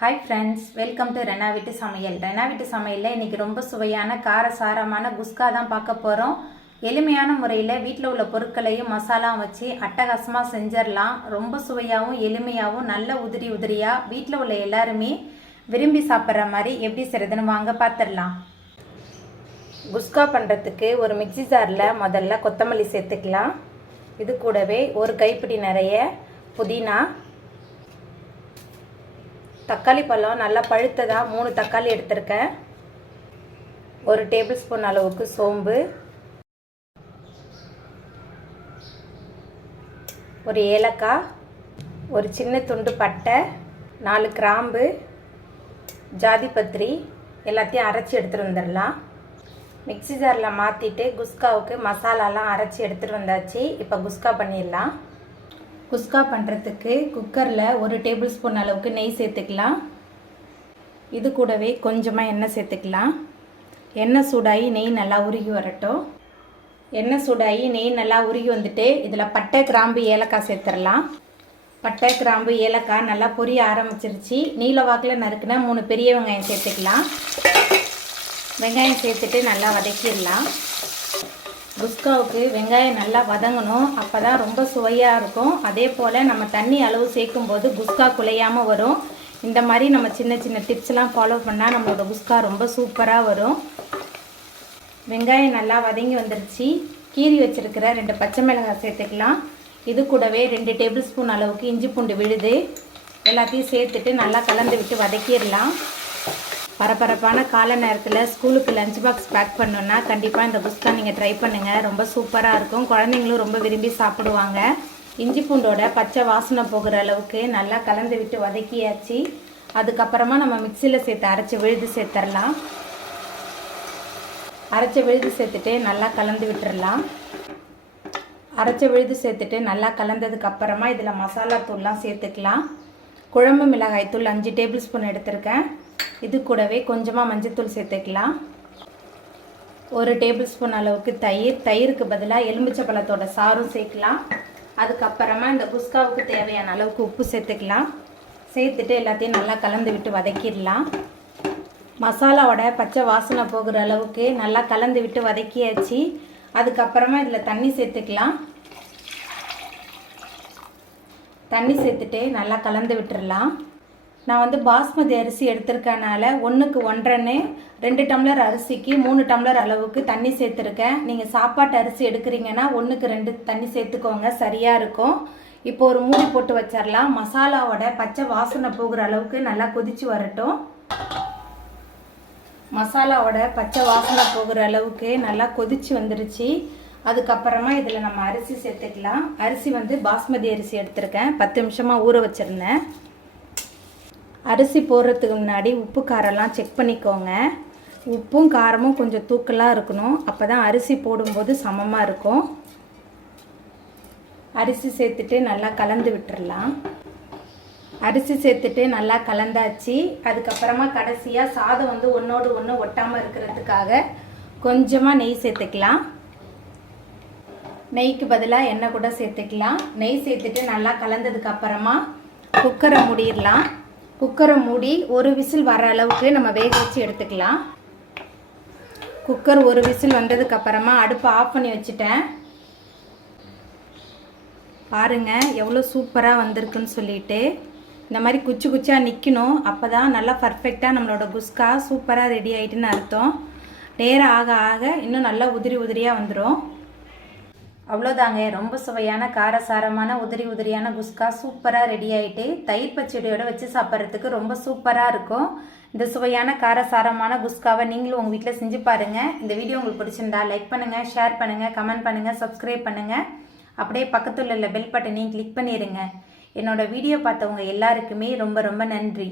Hi friends, welcome to Rena வீட்டு சமையல். ரெனா வீட்டு சமையலில் இன்றைக்கி ரொம்ப சுவையான காரசாரமான குஸ்கா தான் பார்க்க போகிறோம். எளிமையான முறையில் வீட்டில் உள்ள பொருட்களையும் மசாலாவும் வச்சு அட்டகாசமாக செஞ்சிடலாம். ரொம்ப சுவையாகவும் எளிமையாகவும் நல்ல உதிரி உதிரியாக வீட்டில் உள்ள எல்லாருமே விரும்பி சாப்பிட்ற மாதிரி எப்படி செய்கிறதுன்னு வாங்க பார்த்துடலாம். குஸ்கா பண்ணுறதுக்கு ஒரு மிக்சி ஜாரில் முதல்ல கொத்தமல்லி சேர்த்துக்கலாம். இது கூடவே ஒரு கைப்பிடி நிறைய புதினா, தக்காளி பழம் நல்லா பழுத்ததாக 3 தக்காளி எடுத்திருக்கேன், ஒரு டேபிள் ஸ்பூன் அளவுக்கு சோம்பு, ஒரு ஏலக்காய், ஒரு சின்ன துண்டு பட்டை, 4 கிராம்பு, ஜாதிபத்திரி எல்லாத்தையும் அரைச்சி எடுத்துகிட்டு வந்துடலாம். மிக்சி ஜாரில் மாற்றிட்டு குஸ்காவுக்கு மசாலாலாம் அரைச்சி எடுத்துகிட்டு வந்தாச்சு. இப்போ குஸ்கா பண்ணிடலாம். குஸ்கா பண்ணுறதுக்கு குக்கரில் ஒரு டேபிள் ஸ்பூன் அளவுக்கு நெய் சேர்த்துக்கலாம். இது கூடவே கொஞ்சமாக எண்ணெய் சேர்த்துக்கலாம். எண்ணெய் சூடாகி நெய் நல்லா உருகி வரட்டும். எண்ணெய் சூடாகி நெய் நல்லா உருகி வந்துட்டு இதில் பட்டை, கிராம்பு, ஏலக்காய் சேர்த்துடலாம். பட்டை, கிராம்பு, ஏலக்காய் நல்லா பொரிய ஆரம்பிச்சிருச்சு. நீல வாக்கில் நறுக்குனா 3 பெரிய வெங்காயம் சேர்த்துக்கலாம். வெங்காயம் சேர்த்துட்டு நல்லா வதக்கிடலாம். குஸ்காவுக்கு வெங்காயம் நல்லா வதங்கணும், அப்போ தான் ரொம்ப சுவையாக இருக்கும். அதே போல் நம்ம தண்ணி அளவு சேர்க்கும்போது குஸ்கா குலையாமல் வரும். இந்த மாதிரி நம்ம சின்ன சின்ன டிப்ஸ்லாம் ஃபாலோ பண்ணால் நம்மளோட குஸ்கா ரொம்ப சூப்பராக வரும். வெங்காயம் நல்லா வதங்கி வந்துருச்சு. கீரி வச்சுருக்கிற 2 பச்சை மிளகாய் சேர்த்துக்கலாம். இது கூடவே 2 டேபிள் ஸ்பூன் அளவுக்கு இஞ்சி பூண்டு விழுது எல்லாத்தையும் சேர்த்துட்டு நல்லா கலந்து விட்டு வதக்கிடலாம். பரபரப்பான கால நேரத்தில் ஸ்கூலுக்கு லஞ்ச் பாக்ஸ் பேக் பண்ணோன்னா கண்டிப்பாக இந்த குஸ்கா நீங்கள் ட்ரை பண்ணுங்கள். ரொம்ப சூப்பராக இருக்கும். குழந்தைங்களும் ரொம்ப விரும்பி சாப்பிடுவாங்க. இஞ்சி பூண்டோட பச்சை வாசனை போகிற அளவுக்கு நல்லா கலந்து விட்டு வதக்கியாச்சு. அதுக்கப்புறமா நம்ம மிக்சியில் சேர்த்து அரைச்சி விழுது சேர்த்துடலாம். அரைச்ச விழுது சேர்த்துட்டு நல்லா கலந்து விட்டுடலாம். அரைச்ச விழுது சேர்த்துட்டு நல்லா கலந்ததுக்கப்புறமா இதில் மசாலா தூள்லாம் சேர்த்துக்கலாம். குழம்பு மிளகாய் தூள் 5 டேபிள் ஸ்பூன் எடுத்திருக்கேன். இது கூடவே கொஞ்சமாக மஞ்சத்தூள் சேர்த்துக்கலாம். ஒரு டேபிள் ஸ்பூன் அளவுக்கு தயிருக்கு பதிலாக எலுமிச்சை பழத்தோட சாறும் சேர்க்கலாம். அதுக்கப்புறமா இந்த குஸ்காவுக்கு தேவையான அளவுக்கு உப்பு சேர்த்துக்கலாம். சேர்த்துட்டு எல்லாத்தையும் நல்லா கலந்து விட்டு வதக்கிடலாம். மசாலாவோட பச்சை வாசனை போகிற அளவுக்கு நல்லா கலந்து விட்டு வதக்கியாச்சு. அதுக்கப்புறமா இதில் தண்ணி சேர்த்துக்கலாம். தண்ணி சேர்த்துட்டு நல்லா கலந்து விட்டுடலாம். நான் பாஸ்மதி அரிசி எடுத்திருக்கனால 1க்கு 1.5 2 டம்ளர் அரிசிக்கு 3 டம்ளர் அளவுக்கு தண்ணி சேர்த்துருக்கேன். நீங்கள் சாப்பாட்டு அரிசி எடுக்கிறீங்கன்னா 1க்கு 2 தண்ணி சேர்த்துக்கோங்க, சரியாக இருக்கும். இப்போ ஒரு மூடி போட்டு வச்சிடலாம். மசாலாவோட பச்சை வாசனை போகிற அளவுக்கு நல்லா கொதிச்சு வரட்டும். மசாலாவோட பச்சை வாசனை போகிற அளவுக்கு நல்லா கொதிச்சு வந்துருச்சு. அதுக்கப்புறமா இதில் நம்ம அரிசி சேர்த்துக்கலாம். அரிசி பாஸ்மதி அரிசி எடுத்திருக்கேன், 10 நிமிஷமாக ஊற வச்சுருந்தேன். அரிசி போடுறதுக்கு முன்னாடி உப்பு காரெல்லாம் செக் பண்ணிக்கோங்க. உப்பும் காரமும் கொஞ்சம் தூக்கலாக இருக்கணும், அப்போ தான் அரிசி போடும்போது சமமாக இருக்கும். அரிசி சேர்த்துட்டு நல்லா கலந்து விட்டுடலாம். அரிசி சேர்த்துட்டு நல்லா கலந்தாச்சு. அதுக்கப்புறமா கடைசியாக சாதம் ஒன்றோடு ஒன்று ஒட்டாமல் இருக்கிறதுக்காக கொஞ்சமாக நெய் சேர்த்துக்கலாம். நெய்க்கு பதிலாக எண்ணெய் கூட சேர்த்துக்கலாம். நெய் சேர்த்துட்டு நல்லா கலந்ததுக்கப்புறமா குக்கரை மூடிடலாம். குக்கரை மூடி ஒரு விசில் வர அளவுக்கு நம்ம வேக வச்சு எடுத்துக்கலாம். குக்கர் ஒரு விசில் வந்ததுக்கப்புறமா அடுப்பை ஆஃப் பண்ணி வச்சுட்டேன். பாருங்கள் எவ்வளோ சூப்பராக வந்திருக்குன்னு சொல்லிட்டு. இந்த மாதிரி குச்சி குச்சியாக நிற்கணும், அப்போ தான் நல்லா பர்ஃபெக்டாக நம்மளோட குஸ்கா சூப்பராக ரெடி ஆகிட்டுன்னு அர்த்தம். நேரம் ஆக ஆக இன்னும் நல்லா உதிரி உதிரியாக வந்துடும். அவ்வளோதாங்க, ரொம்ப சுவையான காரசாரமான உதிரி உதிரியான குஸ்கா சூப்பராக ரெடி ஆகிட்டு தயிர் பச்சடியோடு வச்சு சாப்பிட்றதுக்கு ரொம்ப சூப்பராக இருக்கும். இந்த சுவையான காரசாரமான குஸ்காவை நீங்களும் உங்கள் வீட்டில் செஞ்சு பாருங்கள். இந்த வீடியோ உங்களுக்கு பிடிச்சிருந்தா லைக் பண்ணுங்கள், ஷேர் பண்ணுங்கள், கமெண்ட் பண்ணுங்கள், சப்ஸ்கிரைப் பண்ணுங்கள். அப்படியே பக்கத்தில் உள்ள பெல் பட்டனையும் கிளிக் பண்ணிடுங்க. என்னோடய வீடியோ பார்த்தவங்க எல்லாருக்குமே ரொம்ப ரொம்ப நன்றி.